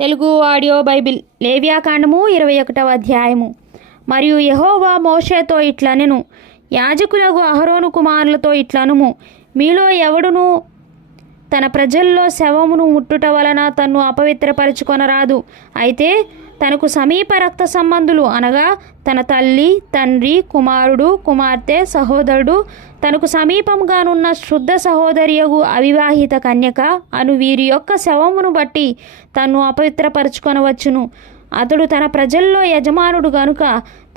Telugu audio Bible లేవ్యాకాండము 21వ అధ్యాయము. మరియు యెహోవా మోషేతో ఇట్లనెను, యాజకులకు అహరోను కుమారులతో ఇట్లనుము, మీలో ఎవడును తన ప్రజల్లో శవమును ముట్టుట వలన తన్ను అపవిత్రపరచుకొనరాదు. అయితే తనకు సమీప రక్త సంబంధులు అనగా తన తల్లి, తండ్రి, కుమారుడు, కుమార్తె, సహోదరుడు, తనకు సమీపంగానున్న శుద్ధ సహోదరియగు అవివాహిత కన్యక అను వీరి యొక్క శవమును బట్టి తన్ను అపవిత్రపరచుకొనవచ్చును. అతడు తన ప్రజల్లో యజమానుడు గనుక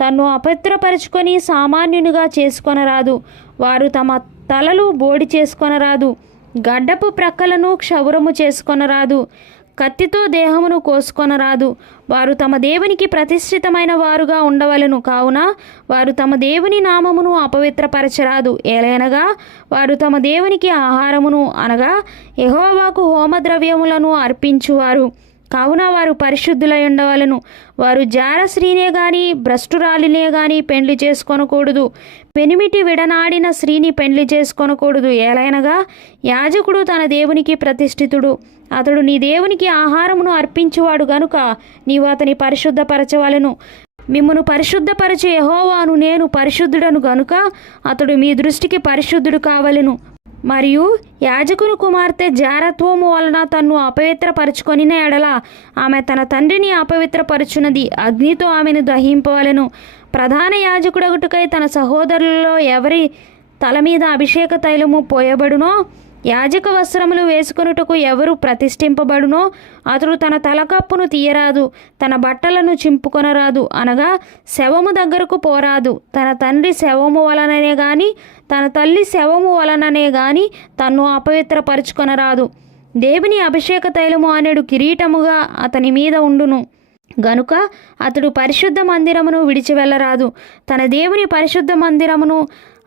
తన్ను అపవిత్రపరచుకొని సామాన్యునిగా చేసుకొనరాదు. వారు తమ తలలు బోడి చేసుకొనరాదు, గడ్డపు ప్రక్కలను క్షౌరము చేసుకొనరాదు, కత్తితో దేహమును కోసుకొనరాదు. వారు తమ దేవునికి ప్రతిష్ఠితమైన వారుగా ఉండవలెను. కావున వారు తమ దేవుని నామమును అపవిత్రపరచరాదు. ఏలైనగా వారు తమ దేవునికి ఆహారమును అనగా యెహోవాకు హోమద్రవ్యములను అర్పించువారు. కావున వారు పరిశుద్ధులై ఉండవలను. వారు జార స్త్రీనే గాని భ్రష్టురాలినే గాని పెండ్లి చేసుకొనకూడదు. పెనిమిటి విడనాడిన స్త్రీని పెండ్లి చేసుకొనకూడదు. ఏలైనగా యాజకుడు తన దేవునికి ప్రతిష్ఠితుడు. అతడు నీ దేవునికి ఆహారమును అర్పించువాడు గనుక నీవు అతని పరిశుద్ధపరచవలెను. మిమ్మును పరిశుద్ధపరచు యెహోవాను నేను పరిశుద్ధుడను గనుక అతడు మీ దృష్టికి పరిశుద్ధుడు కావలెను. మరియు యాజకుని కుమార్తె జారత్వము వలన తన్ను అపవిత్రపరచుకొనిన ఎడల ఆమె తన తండ్రిని అపవిత్రపరచునది. అగ్నితో ఆమెను దహింపవలెను. ప్రధాన యాజకుడగుటకై తన సహోదరులలో ఎవరి తల మీద అభిషేక తైలము పోయబడునో, యాజక వస్త్రములు వేసుకొనుటకు ఎవరు ప్రతిష్ఠింపబడునో అతడు తన తలకప్పును తీయరాదు, తన బట్టలను చింపుకొనరాదు, అనగా శవము దగ్గరకు పోరాదు. తన తండ్రి శవము వలననే గాని తన తల్లి శవము వలననే గాని తన్ను అపవిత్రపరచుకొనరాదు. దేవుని అభిషేక తైలము అనేడు కిరీటముగా అతని మీద ఉండును గనుక అతడు పరిశుద్ధ మందిరమును విడిచి వెళ్ళరాదు, తన దేవుని పరిశుద్ధ మందిరమును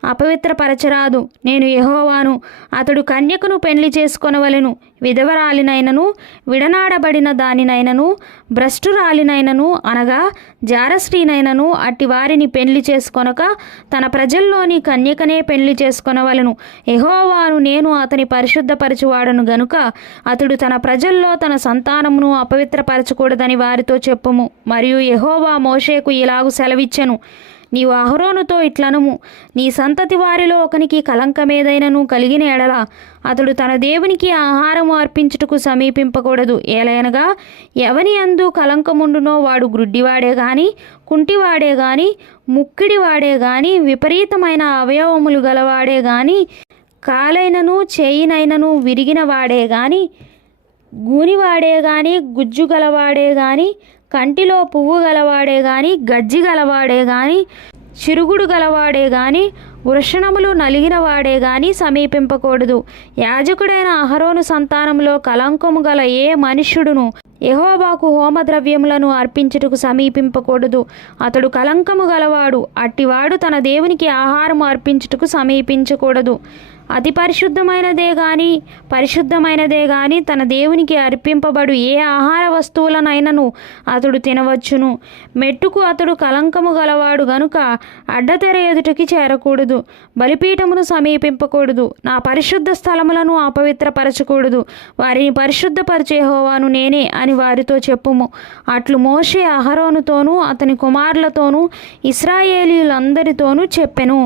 అపవిత్రపరచరాదు. నేను యెహోవాను. అతడు కన్యకను పెండ్లి చేసుకొనవలెను. విధవరాలినైనను విడనాడబడిన దానినైనను భ్రష్టురాలినైనను అనగా జారస్త్రీనైనను అట్టి వారిని పెండ్లి చేసుకొనక తన ప్రజల్లోని కన్యకనే పెండ్లి చేసుకొనవలెను. యెహోవాను నేను అతని పరిశుద్ధపరచువాడను గనుక అతడు తన ప్రజల్లో తన సంతానమును అపవిత్రపరచకూడదని వారితో చెప్పుము. మరియు యెహోవా మోషేకు ఇలాగు సెలవిచ్చెను, నీవు అహరోనుతో ఇట్లనుము, నీ సంతతి వారిలో ఒకనికి కలంకమేదైనను కలిగిన ఎడల అతడు తన దేవునికి ఆహారము అర్పించుటకు సమీపింపకూడదు. ఏలైనగా ఎవని యందు కలంకముండునో వాడు గ్రుడ్డివాడే గాని కుంటివాడే గాని ముక్కిడివాడే గాని విపరీతమైన అవయవములు గలవాడే గాని కాలైనను చేయినైనను విరిగిన వాడే గాని గూనివాడే గాని గుజ్జు గలవాడే గాని కంటిలో పువ్వు గలవాడే గాని గజ్జి గలవాడే గాని చిరుగుడు గలవాడే గాని వృషణములు నలిగిన వాడే గాని సమీపింపకూడదు. యాజకుడైన అహరోను సంతానంలో కలంకము గల ఏ మనుష్యుడును యెహోవాకు హోమద్రవ్యములను అర్పించుటకు సమీపింపకూడదు. అతడు కలంకము గలవాడు. అట్టివాడు తన దేవునికి ఆహారము అర్పించుటకు సమీపించకూడదు. అతి పరిశుద్ధమైనదే గాని తన దేవునికి అర్పింపబడు ఏ ఆహార వస్తువులనైనను అతడు తినవచ్చును. మెట్టుకు అతడు కలంకము గలవాడు గనుక అడ్డతెర ఎదుటికి చేరకూడదు. బలిపీఠమును సమీపింపకూడదు. నా పరిశుద్ధ స్థలములను అపవిత్రపరచకూడదు. వారిని పరిశుద్ధపరచు యెహోవాను నేనే అని వారితో చెప్పుము. అట్లు మోషే అహరోనుతోనూ అతని కుమారులతోనూ ఇశ్రాయేలీయులందరితోనూ చెప్పెను.